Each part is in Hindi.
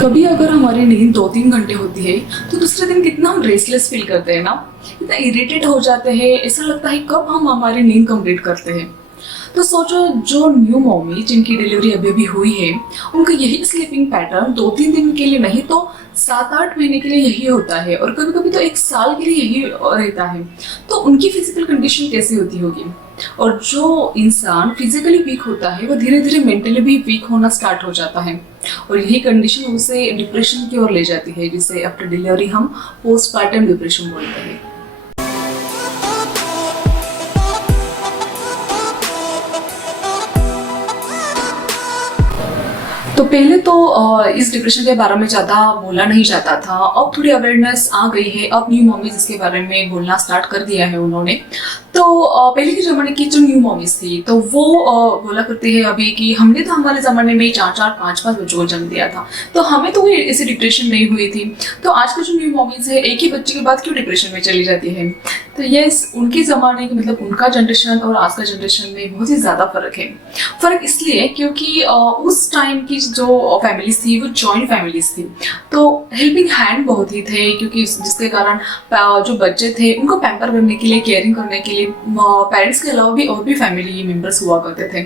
कभी अगर हमारी नींद 2-3 घंटे होती है तो दूसरे दिन कितना हम रेस्टलेस फील करते हैं ना। इतना इरिटेट हो जाते हैं, ऐसा लगता है कब हम हमारी नींद कंप्लीट करते हैं। तो सोचो, जो न्यू मॉमी जिनकी डिलीवरी अभी भी हुई है, उनका यही स्लीपिंग पैटर्न 2-3 दिन के लिए नहीं तो 7-8 महीने के लिए यही होता है, और कभी कभी तो 1 साल के लिए यही रहता है। तो उनकी फिजिकल कंडीशन कैसी होती होगी। और जो इंसान फिजिकली वीक होता है वो धीरे धीरे मेंटली भी वीक होना स्टार्ट हो जाता है, और यही कंडीशन उसे डिप्रेशन की ओर ले जाती है, जिसे आफ्टर डिलीवरी हम पोस्टपार्टम डिप्रेशन बोलते हैं। तो पहले तो इस डिप्रेशन के बारे में ज़्यादा बोला नहीं जाता था, अब थोड़ी अवेयरनेस आ गई है। अब न्यू मॉमीज इसके बारे में बोलना स्टार्ट कर दिया है उन्होंने। तो पहले के ज़माने की जो न्यू मॉमीज थी तो वो बोला करती है अभी कि हमने तो हमारे ज़माने में 4-4, 5-5 बच्चों को जन्म दिया था, तो हमें तो कोई ऐसी डिप्रेशन नहीं हुई थी। तो आज के जो न्यू मॉमीज है, एक ही बच्चे के बाद क्यों डिप्रेशन में चली जाती है। तो यस, उनके ज़माने की मतलब उनका जनरेशन और आज का जनरेशन में बहुत ही ज़्यादा फ़र्क है। फ़र्क इसलिए क्योंकि उस टाइम की जो फैमिलीज थी वो जॉइंट फैमिलीज थी, तो हेल्पिंग हैंड बहुत ही थे, क्योंकि जिसके कारण जो बच्चे थे उनको पैम्पर करने के लिए, केयरिंग करने के लिए पेरेंट्स के अलावा भी और भी फैमिली मेंबर्स हुआ करते थे,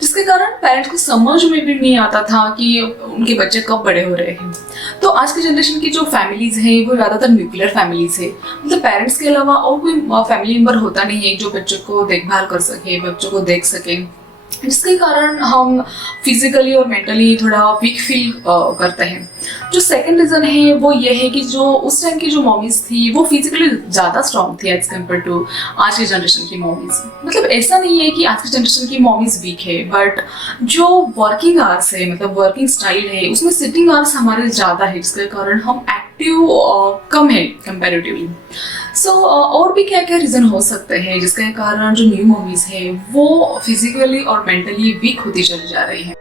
जिसके कारण पेरेंट्स को समझ में भी नहीं आता था कि उनके बच्चे कब बड़े हो रहे हैं। तो आज की जनरेशन की जो फैमिलीज हैं वो ज़्यादातर न्यूक्लियर फैमिलीज है, मतलब पेरेंट्स के अलावा और कोई फैमिली मेंबर होता नहीं है जो बच्चों को देखभाल कर सके, बच्चों को देख सके, जिसके कारण हम फिजिकली और मेंटली थोड़ा वीक फील करते हैं। जो सेकंड रीज़न है वो ये है कि जो उस टाइम की जो मॉमीज थी वो फिजिकली ज़्यादा स्ट्रॉन्ग थी एज कम्पेयर टू आज की जनरेशन की मॉमीज। मतलब ऐसा नहीं है कि आज की जनरेशन की मॉमीज वीक है, बट जो वर्किंग आवर्स है, मतलब वर्किंग स्टाइल है, उसमें सिटिंग आवर्स हमारे ज़्यादा है, जिसके कारण हम एक्टिव कम है कंपेरेटिवली। सो और भी क्या क्या रीज़न हो सकते हैं जिसके कारण जो न्यू मॉमीज है वो फिजिकली और मेंटली वीक होती चली जा रही है।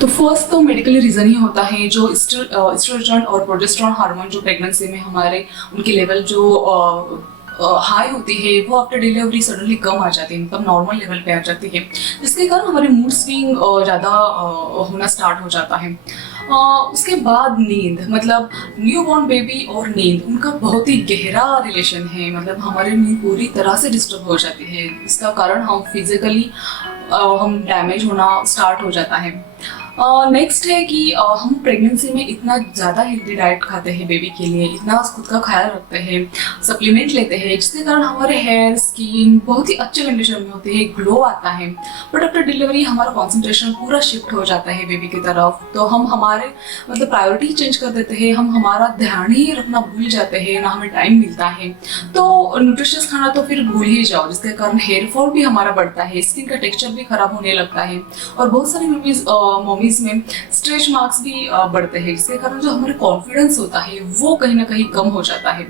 तो फर्स्ट तो मेडिकली रीज़न ही होता है, जो एस्ट्रोजन और प्रोजेस्टेरोन हार्मोन जो प्रेगनेंसी में हमारे उनके लेवल जो हाई होती है वो आफ्टर डिलीवरी सडनली कम आ जाती है, मतलब नॉर्मल लेवल पे आ जाती है, जिसके कारण हमारे मूड स्विंग ज़्यादा होना स्टार्ट हो जाता है। उसके बाद नींद, मतलब न्यू बॉर्न बेबी और नींद उनका बहुत ही गहरा रिलेशन है, मतलब हमारी नींद पूरी तरह से डिस्टर्ब हो जाती है, इसका कारण हम फिजिकली हम डैमेज होना स्टार्ट हो जाता है। नेक्स्ट है कि हम प्रेगनेंसी में इतना ज़्यादा हेल्दी डाइट खाते हैं बेबी के लिए, इतना खुद का ख्याल रखते हैं, सप्लीमेंट लेते हैं, जिसके कारण हमारे हेयर स्किन बहुत ही अच्छे कंडीशन में होते हैं, ग्लो आता है। बट आफ्टर डिलीवरी हमारा कॉन्सेंट्रेशन पूरा शिफ्ट हो जाता है बेबी की तरफ, तो हम हमारे मतलब प्रायोरिटी चेंज कर देते हैं, हम हमारा ध्यान ही रखना भूल जाते हैं, ना हमें टाइम मिलता है। तो न्यूट्रिशियस खाना तो फिर भूल ही जाओ, जिसके कारण हेयर फॉल भी हमारा बढ़ता है, स्किन का टेक्सचर भी खराब होने लगता है, और बहुत सारी मॉमीज में स्ट्रेच मार्क्स भी बढ़ते हैं, जिसके कारण जो हमारे कॉन्फिडेंस होता है वो कहीं ना कहीं कम हो जाता है।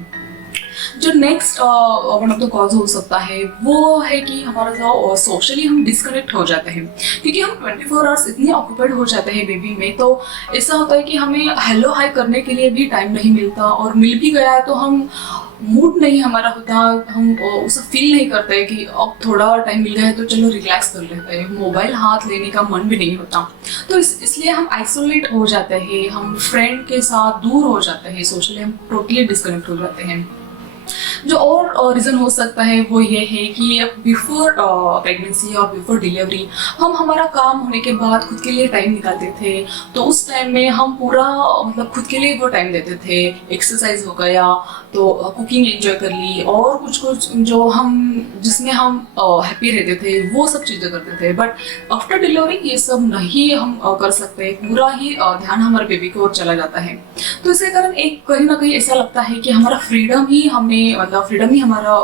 जो next one of the cause हो सकता है वो है कि हमारा जो सोशली हम डिस्कनेक्ट हो जाते हैं, क्योंकि हम 24 आवर्स इतने ऑक्यूपाइड हो जाते हैं बेबी में, तो ऐसा होता है कि हमें हेलो हाई करने के लिए भी टाइम नहीं मिलता, और मिल भी गया तो हम मूड नहीं हमारा होता, हम उसे फील नहीं करते कि अब थोड़ा टाइम मिल गया है तो चलो रिलैक्स कर लेते हैं, मोबाइल हाथ लेने का मन भी नहीं होता। तो इसलिए हम आइसोलेट हो जाते हैं, हम फ्रेंड के साथ दूर हो जाते हैं, सोशली हम टोटली डिस्कनेक्ट हो जाते हैं। जो और रीज़न हो सकता है वो ये है कि बिफोर प्रेगनेंसी और बिफोर डिलीवरी हम हमारा काम होने के बाद खुद के लिए टाइम निकालते थे, तो उस टाइम में हम पूरा मतलब खुद के लिए वो टाइम देते थे, एक्सरसाइज हो गया तो कुकिंग एंजॉय कर ली, और कुछ जो हम जिसमें हम हैप्पी रहते थे वो सब चीज़ें करते थे। बट आफ्टर डिलीवरी ये सब नहीं हम कर सकते, पूरा ही ध्यान हमारे बेबी की ओर चला जाता है। तो इसके कारण एक कहीं ना कहीं ऐसा लगता है कि हमारा फ्रीडम ही हमारा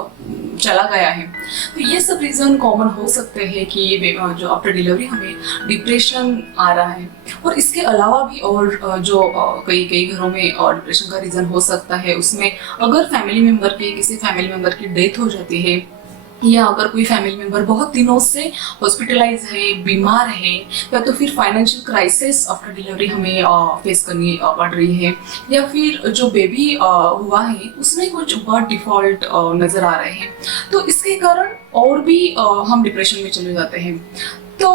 चला गया है। तो ये सब रीज़न कॉमन हो सकते हैं कि जो आफ्टर डिलीवरी हमें डिप्रेशन आ रहा है। और इसके अलावा भी और जो कई घरों में डिप्रेशन का रीज़न हो सकता है, उसमें अगर किसी फैमिली मेम्बर की डेथ हो जाती है, या अगर कोई फैमिली मेम्बर बहुत दिनों से हॉस्पिटलाइज है, बीमार है, या तो फिर फाइनेंशियल क्राइसिस आफ्टर डिलीवरी हमें फेस करनी पड़ रही है, या फिर जो बेबी हुआ है उसमें कुछ बर्थ डिफॉल्ट नज़र आ रहे हैं, तो इसके कारण और भी हम डिप्रेशन में चले जाते हैं। तो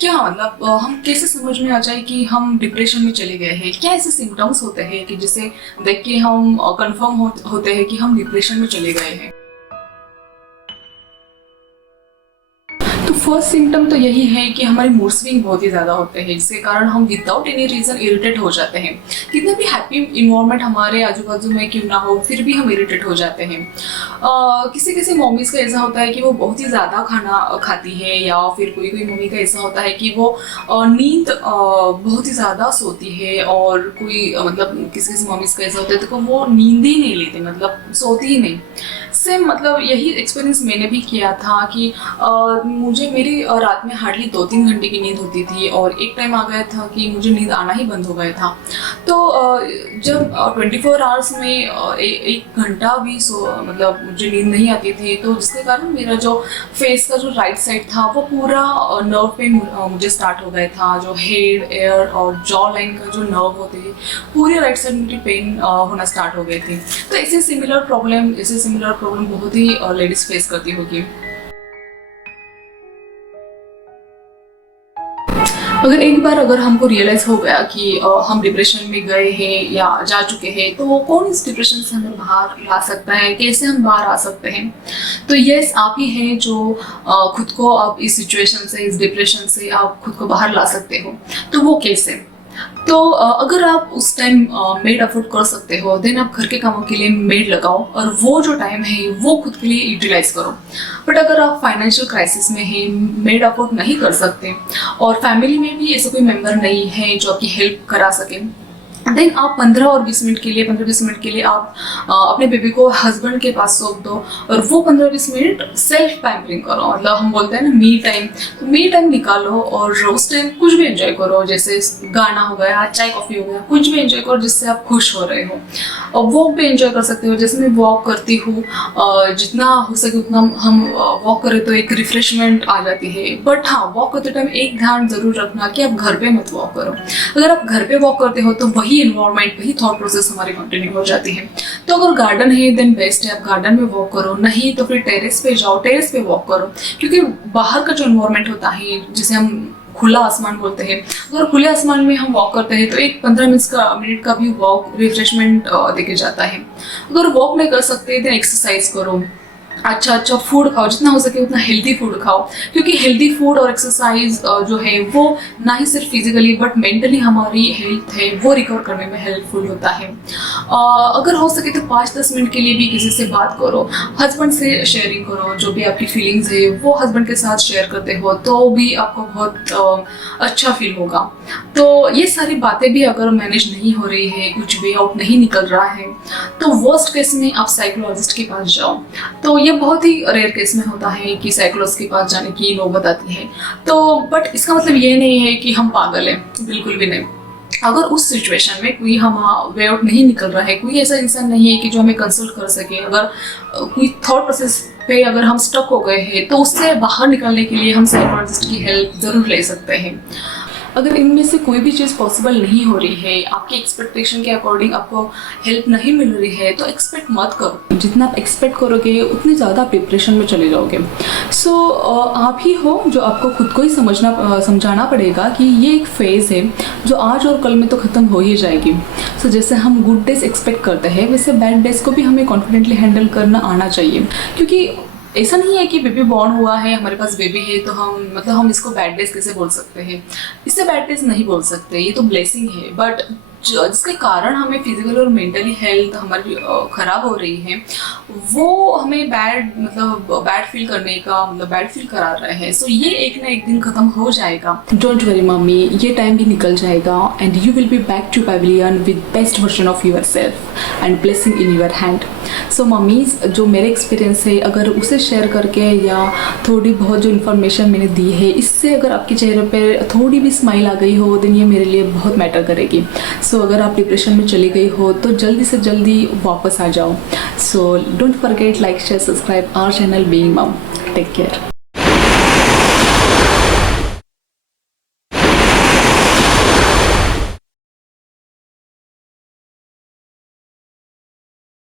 क्या मतलब हम कैसे समझ में आ जाए कि हम डिप्रेशन में चले गए हैं? क्या ऐसे सिम्टम्स होते हैं कि जिसे देख के हम कंफर्म होते हैं कि हम डिप्रेशन में चले गए हैं? तो फर्स्ट सिम्टम तो यही है कि हमारे मूड स्विंग बहुत ही ज़्यादा होते हैं, जिसके कारण हम विदाउट एनी रीज़न इरिटेट हो जाते हैं। कितना भी हैप्पी इन्वायरमेंट हमारे आजू बाजू में क्यों ना हो, फिर भी हम इरिटेट हो जाते हैं। किसी किसी मम्मीज़ का ऐसा होता है कि वो बहुत ही ज़्यादा खाना खाती है, या फिर कोई कोई मम्मी का ऐसा होता है कि वो नींद बहुत ही ज़्यादा सोती है, और कोई मतलब किसी किसी मम्मीज़ का ऐसा होता है तो वो नींद ही नहीं लेती, मतलब सोती ही नहीं। सेम मतलब यही एक्सपीरियंस मैंने भी किया था कि मुझे मेरी रात में हार्डली 2-3 घंटे की नींद होती थी, और एक टाइम आ गया था कि मुझे नींद आना ही बंद हो गया था। तो जब 24 आवर्स में एक घंटा भी मतलब मुझे नींद नहीं आती थी, तो जिसके कारण मेरा जो फेस का जो राइट साइड था वो पूरा नर्व पेन मुझे स्टार्ट हो गया था। जो हेड, एयर और जॉ लाइन का जो नर्व होते हैं, पूरी राइट साइड मेरी पेन होना स्टार्ट हो गई थी। तो ऐसे सिमिलर प्रॉब्लम बहुत ही लेडीज फेस करती होगी। अगर हमको रियलाइज हो गया कि हम डिप्रेशन में गए हैं या जा चुके हैं, तो कौन इस डिप्रेशन से हमें बाहर ला सकता है, कैसे हम बाहर आ सकते हैं? तो यस, आप ही हैं जो खुद को आप इस सिचुएशन से, इस डिप्रेशन से आप खुद को बाहर ला सकते हो। तो वो कैसे? तो अगर आप उस टाइम मेड अफोर्ड कर सकते हो, देन आप घर के कामों के लिए मेड लगाओ, और वो जो टाइम है वो खुद के लिए यूटिलाइज करो। बट अगर आप फाइनेंशियल क्राइसिस में हैं, मेड अफोर्ड नहीं कर सकते, और फैमिली में भी ऐसा कोई मेंबर नहीं है जो आपकी हेल्प करा सके, देन आप 15-20 मिनट के लिए आप अपने बेबी को हस्बैंड के पास सौंप दो, और वो 15-20 मिनट सेल्फ पैम्परिंग करो। मतलब हम बोलते हैं ना मी टाइम, तो मी टाइम निकालो, और उस टाइम कुछ भी एंजॉय करो, जैसे गाना हो गया, चाय कॉफी हो गया, कुछ भी एंजॉय करो जिससे आप खुश हो रहे हो। और वॉक भी एंजॉय कर सकते हो, जैसे मैं वॉक करती हूँ, जितना हो सके उतना हम वॉक करें तो एक रिफ्रेशमेंट आ जाती है। बट हाँ, वॉक करते टाइम एक ध्यान जरूर रखना कि आप घर पे मत वॉक करो। अगर आप घर पे वॉक करते हो तो वही एनवायरनमेंट, वही थॉट प्रोसेस हमारी कंटिन्यू हो जाती है। तो अगर गार्डन है देन बेस्ट है, आप गार्डन में वॉक करो, नहीं तो फिर टेरेस पे जाओ, टेरेस पे वॉक करो। क्योंकि बाहर का जो एनवायरनमेंट होता है, जिसे हम खुला आसमान बोलते हैं, अगर खुले आसमान में हम वॉक करते हैं तो एक 15 मिनट का भी वॉक रिफ्रेशमेंट देके जाता है। अगर वॉक नहीं कर सकते देन एक्सरसाइज करो, अच्छा फूड खाओ, जितना हो सके उतना हेल्दी फूड खाओ, क्योंकि हेल्दी फूड और एक्सरसाइज जो है वो ना ही सिर्फ फिजिकली बट मेंटली हमारी हेल्थ है वो रिकवर करने में हेल्पफुल होता है। अगर हो सके तो 5-10 मिनट के लिए भी किसी से बात करो, हस्बैंड से शेयरिंग करो, जो भी आपकी फीलिंग्स है वो हस्बैंड के साथ शेयर करते हो तो भी आपको बहुत अच्छा फील होगा। तो ये सारी बातें भी अगर मैनेज नहीं हो रही है, कुछ वे आउट नहीं निकल रहा है, तो वर्स्ट केस में आप साइकोलॉजिस्ट के पास जाओ। तो ये बहुत ही रेयर केस में होता है कि साइकोलॉजिस्ट के पास जाने की नौबत आती है। तो बट इसका मतलब ये नहीं है कि हम पागल हैं, बिल्कुल भी नहीं। अगर उस सिचुएशन में कोई हम वे आउट नहीं निकल रहा है, कोई ऐसा इंसान नहीं है कि जो हमें कंसल्ट कर सके, अगर कोई थॉट प्रोसेस पे अगर हम स्टक हो गए हैं, तो उससे बाहर निकलने के लिए हम साइकोलॉजिस्ट की हेल्प जरूर ले सकते हैं। अगर इनमें से कोई भी चीज़ पॉसिबल नहीं हो रही है, आपकी एक्सपेक्टेशन के अकॉर्डिंग आपको हेल्प नहीं मिल रही है, तो एक्सपेक्ट मत करो। जितना आप एक्सपेक्ट करोगे उतनी ज़्यादा आप डिप्रेशन में चले जाओगे। सो आप ही हो जो आपको खुद को ही समझाना पड़ेगा कि ये एक फेज़ है जो आज और कल में तो ख़त्म हो ही जाएगी। सो जैसे हम गुड डेज एक्सपेक्ट करते हैं, वैसे बैड डेज को भी हमें कॉन्फिडेंटली हैंडल करना आना चाहिए। क्योंकि ऐसा नहीं है कि बेबी बॉर्न हुआ है, हमारे पास बेबी है तो हम इसको बैड डेज कैसे बोल सकते हैं? इससे बैड डेज नहीं बोल सकते, ये तो ब्लेसिंग है। बट जिसके कारण हमें फिजिकल और मेंटली हेल्थ हमारी खराब हो रही है, वो हमें बैड फील करने का बैड फील करा रहा है। सो ये एक ना एक दिन खत्म हो जाएगा। डोंट वरी मम्मी, ये टाइम भी निकल जाएगा and you will be back to pavilion with best version of your self and blessing in your hand. So mummies, जो मेरे एक्सपीरियंस है अगर उसे शेयर करके या थोड़ी बहुत जो इन्फॉर्मेशन मैंने दी है, इससे अगर आपके चेहरे पर थोड़ी भी स्माइल आ गई हो, देन ये मेरे लिए बहुत मैटर करेगी। सो अगर आप डिप्रेशन में चली गई हो तो जल्दी से जल्दी वापस आ जाओ। So don't forget, like, share, subscribe our channel being mom. Take care.